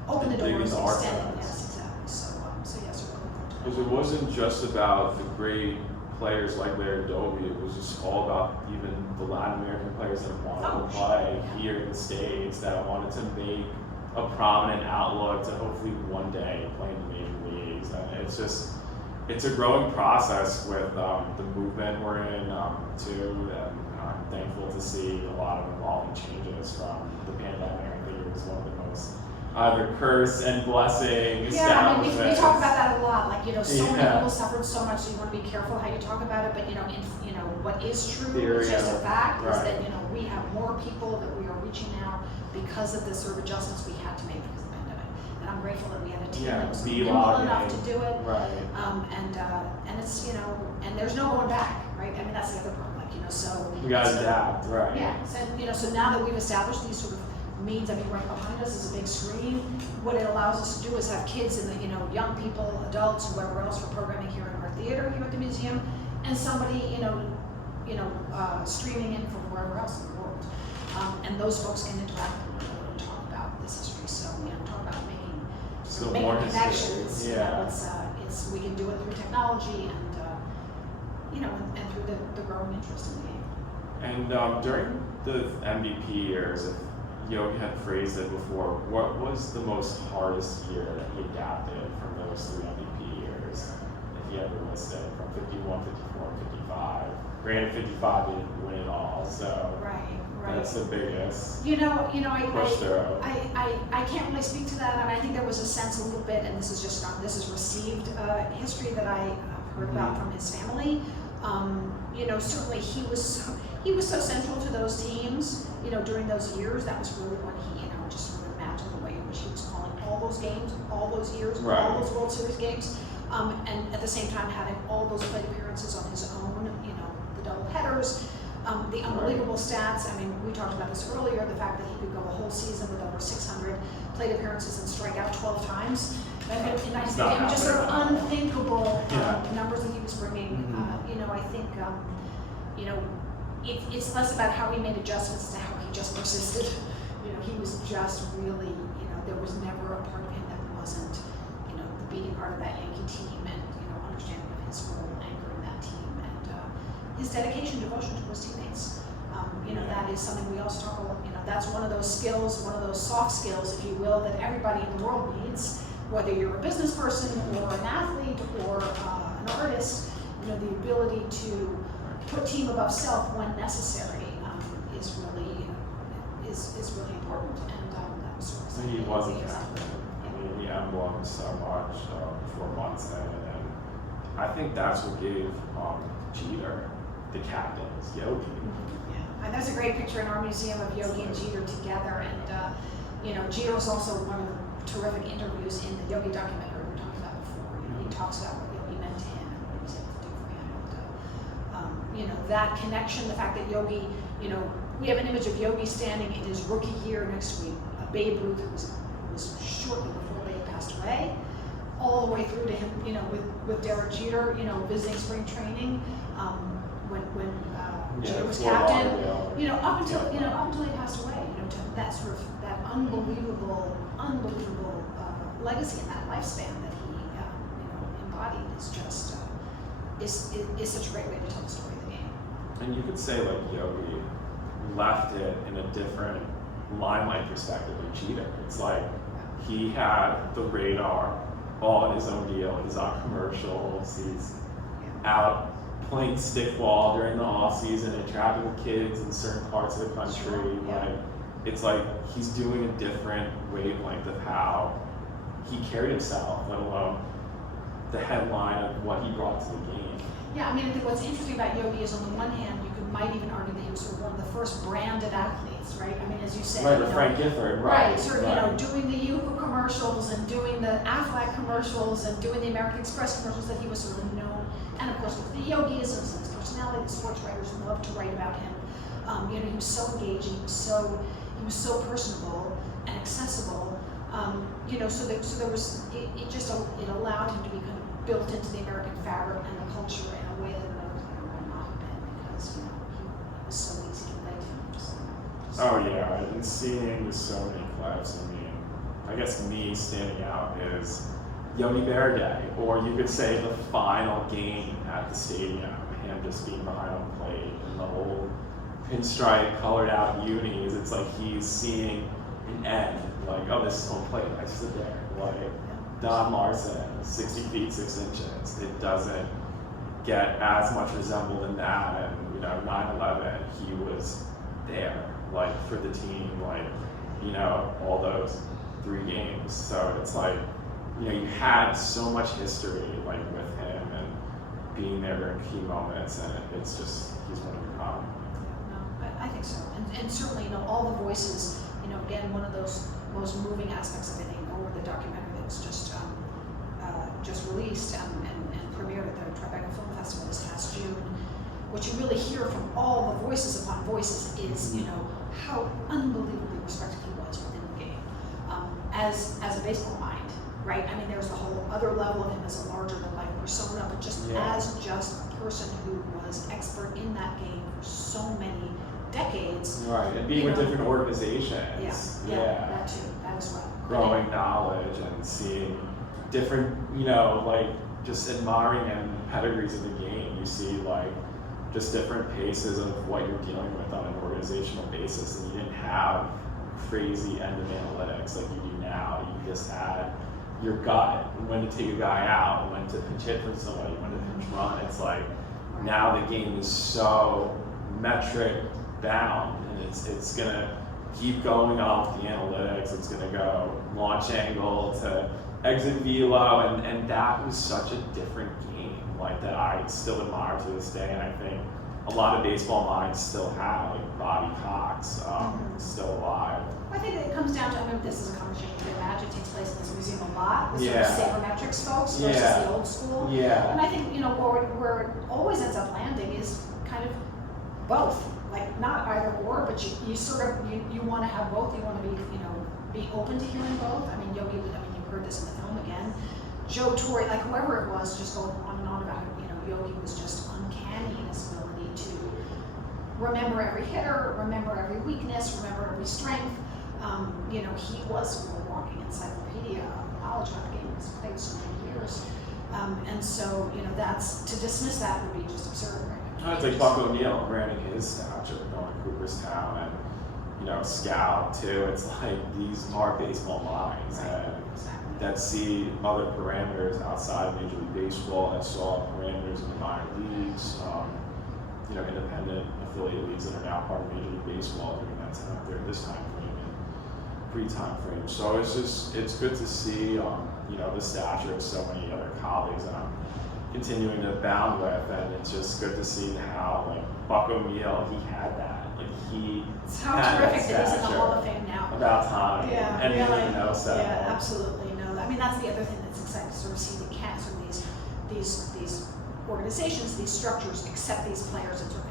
open the doors, extend. Yes, exactly. So yes, we're looking forward to that. Because it wasn't just about the great players like Larry Doby, it was just all about even the Latin American players that wanted to play here in the States, that wanted to make a prominent outlook to hopefully one day play in the major leagues. And it's a growing process with the movement we're in too, and I'm thankful to see a lot of evolving changes from the pandemic. I think it was one of the most either curse and blessing Yeah, I mean, we establishments. talk about that a lot, like, so many Yeah. people suffered so much, so you wanna be careful how you talk about it, but, what is true, Theory it's just a of it, fact, is right. that, we have more people that we are reaching now because of the sort of adjustments we had to make because of the pandemic. And I'm grateful that we had a team that was nimble enough to do it. Right. And it's, and there's no going back, right? I mean, that's the other part, so. We gotta adapt, right. Yeah, so now that we've established these sort of means, right behind us is a big screen. What it allows us to do is have kids and young people, adults, whoever else for programming here in our theater here at the museum, and somebody, streaming in from wherever else in the world. And those folks can interact with one another and talk about this history. So, talk about making connections. Yeah. It's we can do it through technology and and through the growing interest in the game. And during the MVP years, if Yogi had phrased it before, what was the most hardest year that he adapted from those 3 MVP years? If he ever listed from 51, 54, 55. Granted, 55 he didn't win it all, so right. that's the biggest. I push through. I can't really speak to that, and I think there was a sense a little bit, and this is received history that I heard about from his family. Certainly he was so central to those teams, during those years. That was really when he, just sort of imagine the way in which he was calling all those games, all those years, Right. all those World Series games, and at the same time having all those plate appearances on his own, the double headers, the unbelievable stats. I mean, we talked about this earlier, the fact that he could go a whole season with over 600 plate appearances and strike out 12 times. Just sort of unthinkable numbers that he was bringing. I think, it's less about how he made adjustments to how he just persisted. He was just really, there was never a part of him that wasn't, the beating heart of that Yankee team and, understanding of his role anchoring that team and his dedication, devotion to his teammates. That is something we also talk about. That's one of those skills, one of those soft skills, if you will, that everybody in the world needs, whether you're a business person or an athlete or an artist. The ability to put team above self when necessary is really important. And that was sort of He wasn't exactly. the emblem so much for months then, and I think that's what gave Jeter the captains, Yogi. Yeah, and there's a great picture in our museum of Yogi and Jeter together. And Jeter was also one of the terrific interviews in the Yogi documentary we were talking about before. He talks about what Yogi meant to him and what he was able to do for him. And that connection, the fact that Yogi, we have an image of Yogi standing in his rookie year next to Babe Ruth, who was shortly before Babe passed away, all the way through to him, with Derek Jeter, visiting spring training, when Jeter was captain, up until he passed away, to that sort of that unbelievable legacy and that lifespan that he embodied is just is such a great way to tell the story of the game. And you could say like Yogi left it in a different limelight perspective than Jeter. It's like he had the radar all in his own deal. He's on commercials. He's out playing stickball during the off season, interacting with kids in certain parts of the country. Sure, yeah. Like it's like he's doing a different wavelength of how he carried himself, let alone the headline of what he brought to the game. Yeah, I think what's interesting about Yogi is on the one hand, might even argue that he was sort of one of the first branded athletes, right? As you say, right, with Frank Gifford, right? Sort of, doing the Yuba commercials and doing the Aflac commercials and doing the American Express commercials, that he was sort of known. And of course, with the Yogiisms and his personality, the sports writers loved to write about him. He was so engaging, he was so personable and accessible. So there was it allowed him to be kind of built into the American fabric and the culture in a way that would not have been, because he was so easy to relate to. Oh yeah, I've been seeing so many clips. I guess me standing out is Yogi Berra Day, or you could say the final game at the stadium, him just being behind home plate and the whole pinstripe colored out unis. It's like he's seeing an end Like, oh, this is home plate. I stood there. Like, Don Larson, 60 feet 6 inches. It doesn't get as much resembled in that. And, 9/11, he was there, like, for the team, like, all those 3 games. So it's like, you had so much history, like, with him and being there during key moments, and it's just, he's one of a kind. No, I think so. And certainly, all the voices, again, one of those most moving aspects of it, over the documentary that was just released and premiered at the Tribeca Film Festival this past June. What you really hear from all the voices upon voices is, how unbelievably respected he was within the game, as a baseball mind, right? I mean, there's the whole other level of him as a larger than life persona, but just as just a person who was expert in that game for so many decades. Right, and being with different organizations. Yeah, that too, that as well. Growing knowledge and seeing different, like, just admiring and pedigrees of the game. You see, like, just different paces of what you're dealing with on an organizational basis, and you didn't have crazy end of analytics like you do now. You just had your gut, when to take a guy out, when to pinch hit from somebody, when to pinch run. It's like, now the game is so metric bound, and it's gonna keep going off the analytics. It's gonna go launch angle to exit velo, and that was such a different game, like, that I still admire to this day, and I think a lot of baseball minds still have, like Bobby Cox, still alive. I think it comes down to, this is a conversation we imagine takes place in this museum a lot, the sort of sabermetrics folks versus the old school. Yeah. And I think, where it always ends up landing is kind of both. Like, not either or, but you sort of, you want to have both. You want to be open to hearing both. I mean, Yogi, you heard this in the film again. Joe Torre, like, whoever it was, just going on and on about it. Yogi was just uncanny in his ability to remember every hitter, remember every weakness, remember every strength. He was a walking encyclopedia of knowledge about the game. He's played so many years. And so, that's, to dismiss that would be just absurd, right? It's like Buck O'Neil, granting his stature, going to Cooperstown, and, Scout too. It's like, these are baseball minds that see other parameters outside of Major League Baseball, that saw parameters in the minor leagues, independent affiliate leagues that are now part of Major League Baseball during that time, during this time frame and pre-time frame. So it's good to see, the stature of so many other colleagues that I'm continuing to bound with, and it's just good to see how, like, Buck O'Neil, he had that. Like, he it's how had terrific that it is in the stature. Hall of Fame now. About time. Yeah, And really. he knows that. Yeah, absolutely. No, I mean, that's the other thing that's exciting to sort of see the cast of these organizations, these structures accept these players and sort of,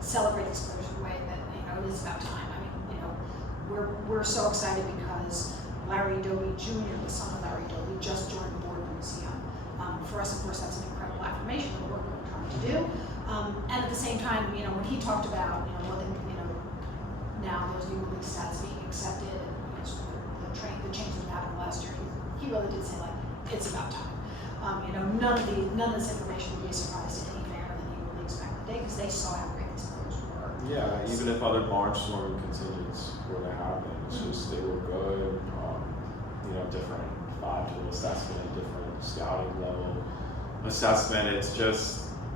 celebrate these players in a way that, it is about time. I mean, we're so excited because Larry Doby Jr., the son of Larry Doby, just joined the board of the museum. For us, of course, that's an incredible affirmation of the work we're trying to do. And at the same time, when he talked about, now those new league stats being accepted and the changes that happened last year, he really did say, like, it's about time. None of this information would be a surprise to any fan of the Negro leagues back in the day because they saw how great these players were. Yeah, even if other barnstorming continues were to happen, it's just they were good. Different five-tool assessment, different scouting level assessment.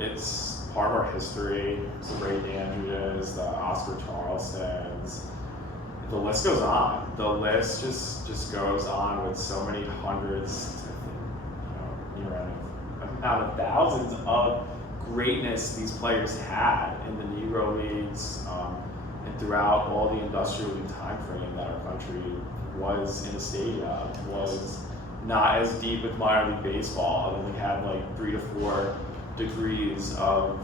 It's part of our history. It's the Ray Dandridges, the Oscar Charlestons. The list goes on. The list just goes on with so many hundreds, amount of thousands of greatness these players had in the Negro leagues, and throughout all the industrial league time frame that our country was in a state of, was not as deep with minor league baseball. It only had like 3 to 4 degrees of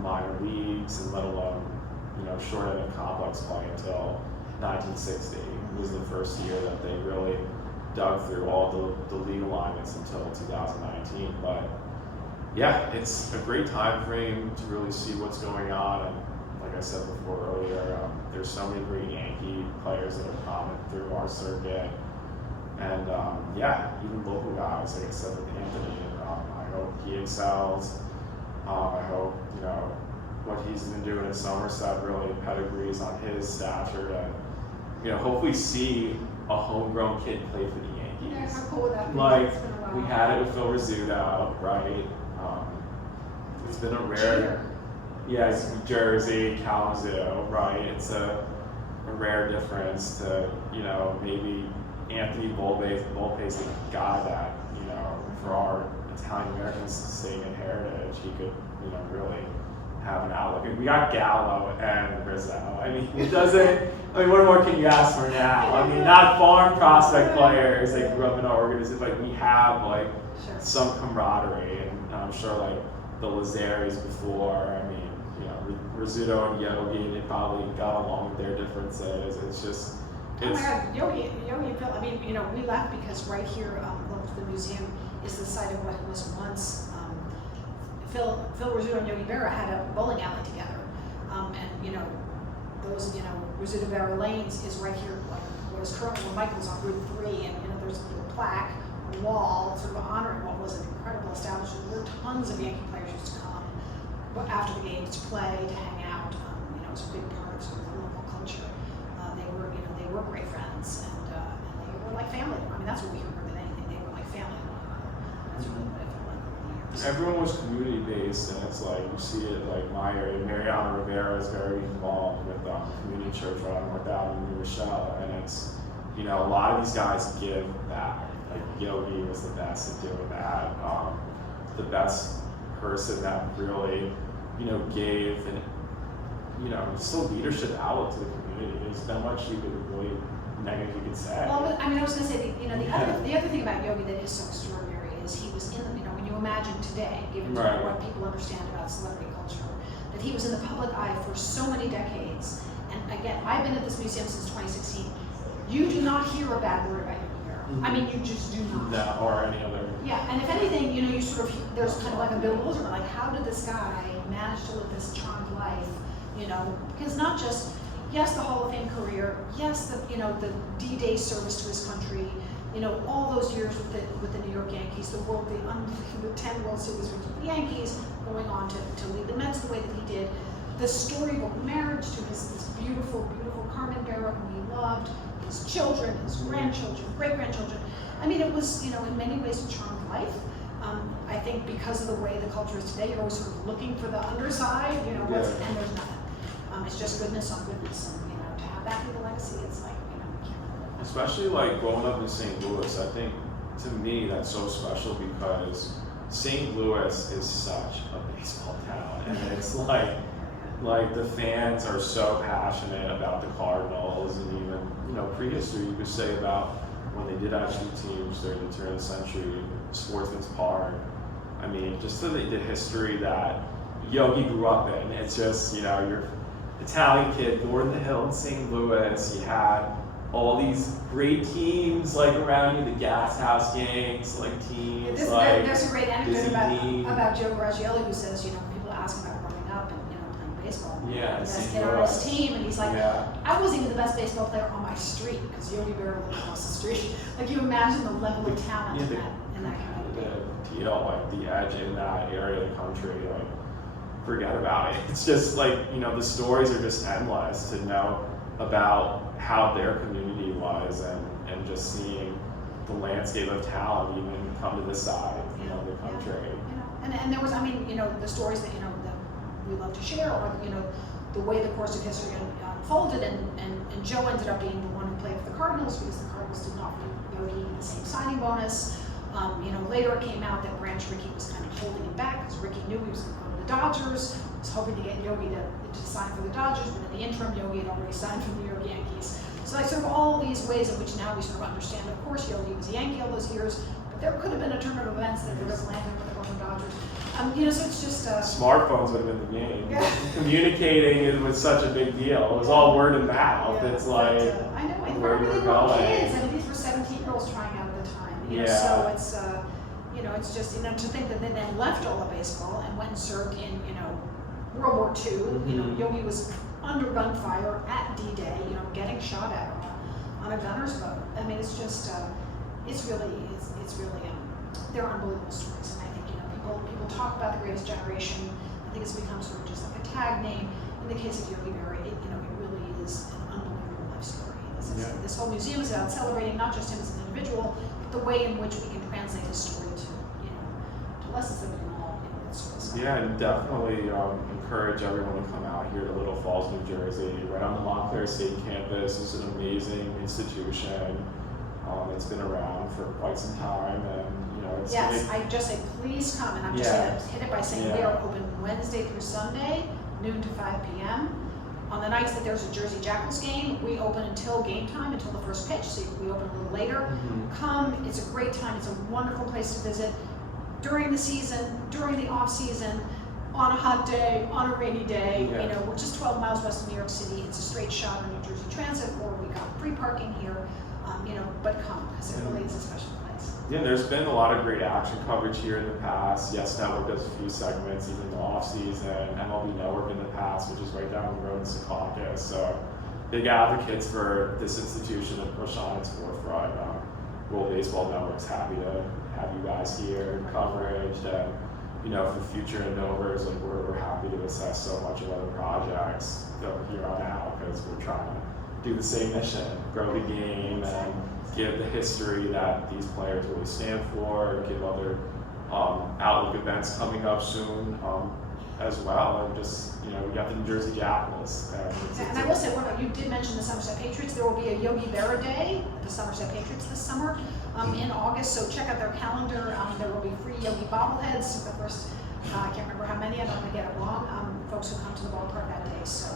minor leagues, and let alone, short end and complex play until 1960 was the first year that they really dug through all the league alignments until 2019. But yeah, it's a great time frame to really see what's going on. And like I said before earlier, there's so many great Yankee players that have come through our circuit. And even local guys, like I said with Anthony, I hope he excels. I hope, what he's been doing in Somerset really pedigrees on his stature to, hopefully see a homegrown kid play for the Yeah, Yankees. how cool would that be? Like, It's been a while. we had it with Phil Rizzuto, right? It's been a rare, yes, Jersey, Kalamazoo, right? It's a rare difference to, you know, maybe Anthony Volpe's the guy that, you know, for our Italian Americans staying in heritage, he could, you know, really have an outlook. And we got Gallo and Rizzo. I mean, it doesn't, I mean, what more can you ask for now? I mean, not farm prospect players that grew up in our organization, like we have like some camaraderie, and I'm sure like the Lazzaris before, I mean, you know, Rizzuto and Yogi, they probably got along with their differences. It's just, Oh my God, Yogi and Phil, I mean, you know, we laugh because right here, the museum is the site of what was once, Phil Rizzuto and Yogi Berra had a bowling alley together. And, you know, those, you know, Rizzuto Berra Lanes is right here, like, what is currently where Michael's on Route 3, and, you know, there's a little plaque, a wall, sort of honoring what was an incredible establishment where tons of Yankee players used to come after the games to play, to hang out. You know, it was a big part of sort of the local culture. They were great friends, and they were like family. I mean, that's what we heard more than anything. They were like family to one another. That's really what it felt like over the years. everyone was community based, and it's like you see it like my area. Mariana Rivera is very involved with community church right on North Avenue in New Rochelle, and it's, you know, a lot of these guys give back. Like Yogi was the best at doing that. The best person that really, you know, gave and, you know, just a leadership outlet to the community. There's not much you could really negative you could say. Well, I mean, I was going to say, the other thing about Yogi that is so extraordinary is he was in the, you know, when you imagine today, given Right. what people understand about celebrity culture, that he was in the public eye for so many decades. And again, I've been at this museum since 2016. You do not hear a bad word about Yogi Berra. I mean, you just do not. No, or any other. Yeah, and if anything, you know, you sort of, there's kind of like a bewilderment, like how did this guy manage to live this charmed life, you know, because not just, yes, the Hall of Fame career, yes, the, you know, the D-Day service to his country, you know, all those years with the New York Yankees, the 10 World Series with the Yankees, going on to lead the Mets the way that he did, the storybook marriage to this beautiful, beautiful Carmen Berra, whom he loved, his children, his grandchildren, great-grandchildren. I mean, it was, you know, in many ways a charmed life. I think because of the way the culture is today, you're always sort of looking for the underside, you know, and there's nothing. It's just goodness on goodness, and, you know, to have that be the legacy, it's like, you know, we can't really live. Especially like growing up in St. Louis, I think to me that's so special because St. Louis is such a baseball town, and it's like the fans are so passionate about the Cardinals, and even, you know, prehistory you could say about when they did actually teams during the turn of the century, Sportsman's Park. I mean, just the history that Yogi grew up in. It's just, you know, you're Italian kid, born in the Hill in St. Louis. You had all these great teams like around you, the Gas House gangs, like teams. There's a great anecdote Disney about Joe Grazielli who says, you know, people ask him about growing up and, you know, playing baseball. Yeah, the best St. kid on Louis. his team, and he's like, I wasn't even the best baseball player on my street because Yogi Berra lived across the street. Like, you imagine the level of talent in that community. The deal, like the edge in that area of the country, like forget about it. It's just like, you know, the stories are just endless to know about how their community was, and just seeing the landscape of talent even come to this side, you know, the country. You know, and there was, I mean, you know, the stories that, you know, that we love to share, or, you know, the way the course of history unfolded, and Joe ended up being the one who played for the Cardinals because the Cardinals did not give Yogi the same signing bonus. You know, later it came out that Branch Rickey was kind of holding him back because Rickey knew he was going to go to the Dodgers, was hoping to get Yogi to sign for the Dodgers, but in the interim, Yogi had already signed for the New York Yankees. So like sort of all these ways in which now we sort of understand, of course, Yogi was a Yankee all those years, but there could have been a turn of events that would have landed with the Brooklyn Dodgers. You know, so it's just smartphones would have been the game. Communicating it was such a big deal. It was all word of mouth. It's like I know, and where remember you're they were going. kids. I mean, these were 17-year-olds trying out at the time. You know, so it's you know, it's just, you know, to think that they then left all of baseball and went and served in, you know, World War II. Mm-hmm. You know, Yogi was under gunfire at D-Day. You know, getting shot at on a gunner's boat. I mean, it's just it's really they're unbelievable stories, and I think, you know, people talk about the greatest generation. I think it's become sort of just like a tag name. In the case of Yogi Berra, you know, it really is an unbelievable life story. It's This whole museum is about celebrating not just him as an individual, but the way in which we can translate his story to lessons that we can all, that sort of stuff. Yeah, and definitely encourage everyone to come out here to Little Falls, New Jersey, right on the Montclair State campus. It's an amazing institution. It's been around for quite some time, and it's yes, I just say please come, and I'm just going to hit it by saying we are open Wednesday through Sunday, noon to 5 p.m. On the nights that there's a Jersey Jackals game, we open until game time, until the first pitch, so we open a little later. Mm-hmm. Come, it's a great time, it's a wonderful place to visit. During the season, during the off season, on a hot day, on a rainy day, we're just 12 miles west of New York City. It's a straight shot on New Jersey Transit, or we got free parking here, but come, because it really is a special place. Yeah, there's been a lot of great action coverage here in the past. Yes Network does a few segments, even in the off season. MLB Network in the past, which is right down the road in Secaucus. So big advocates for this institution and push on its forefront. World Baseball Network's happy to have you guys here, coverage, and for future endeavors, and we're happy to assess so much of other projects here on out, because we're trying to do the same mission, grow the game, and give the history that these players really stand for, give other Outlook events coming up soon as well, and just, we got the New Jersey Jackals. And I will say, you did mention the Somerset Patriots. There will be a Yogi Berra Day at the Somerset Patriots this summer in August, so check out their calendar. There will be free Yogi bobbleheads. The first, I can't remember how many, I don't want to get it wrong, folks who come to the ballpark that day. So,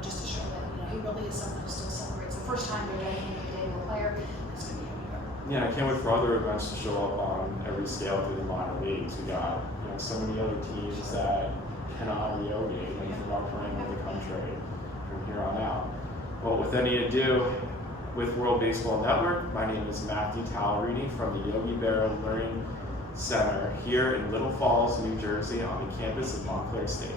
just to show that, he really is someone who still celebrates. The first time they're dedicating the day to a player, it's going to be Yogi Berra. Yeah, I can't wait for other events to show up on every scale through the minor leagues. We got, so many other teams that can honor Yogi, from our corner of the country from here on out. Well, with any ado, with World Baseball Network, my name is Matthew Tallarini from the Yogi Berra Learning Center here in Little Falls, New Jersey, on the campus of Montclair State.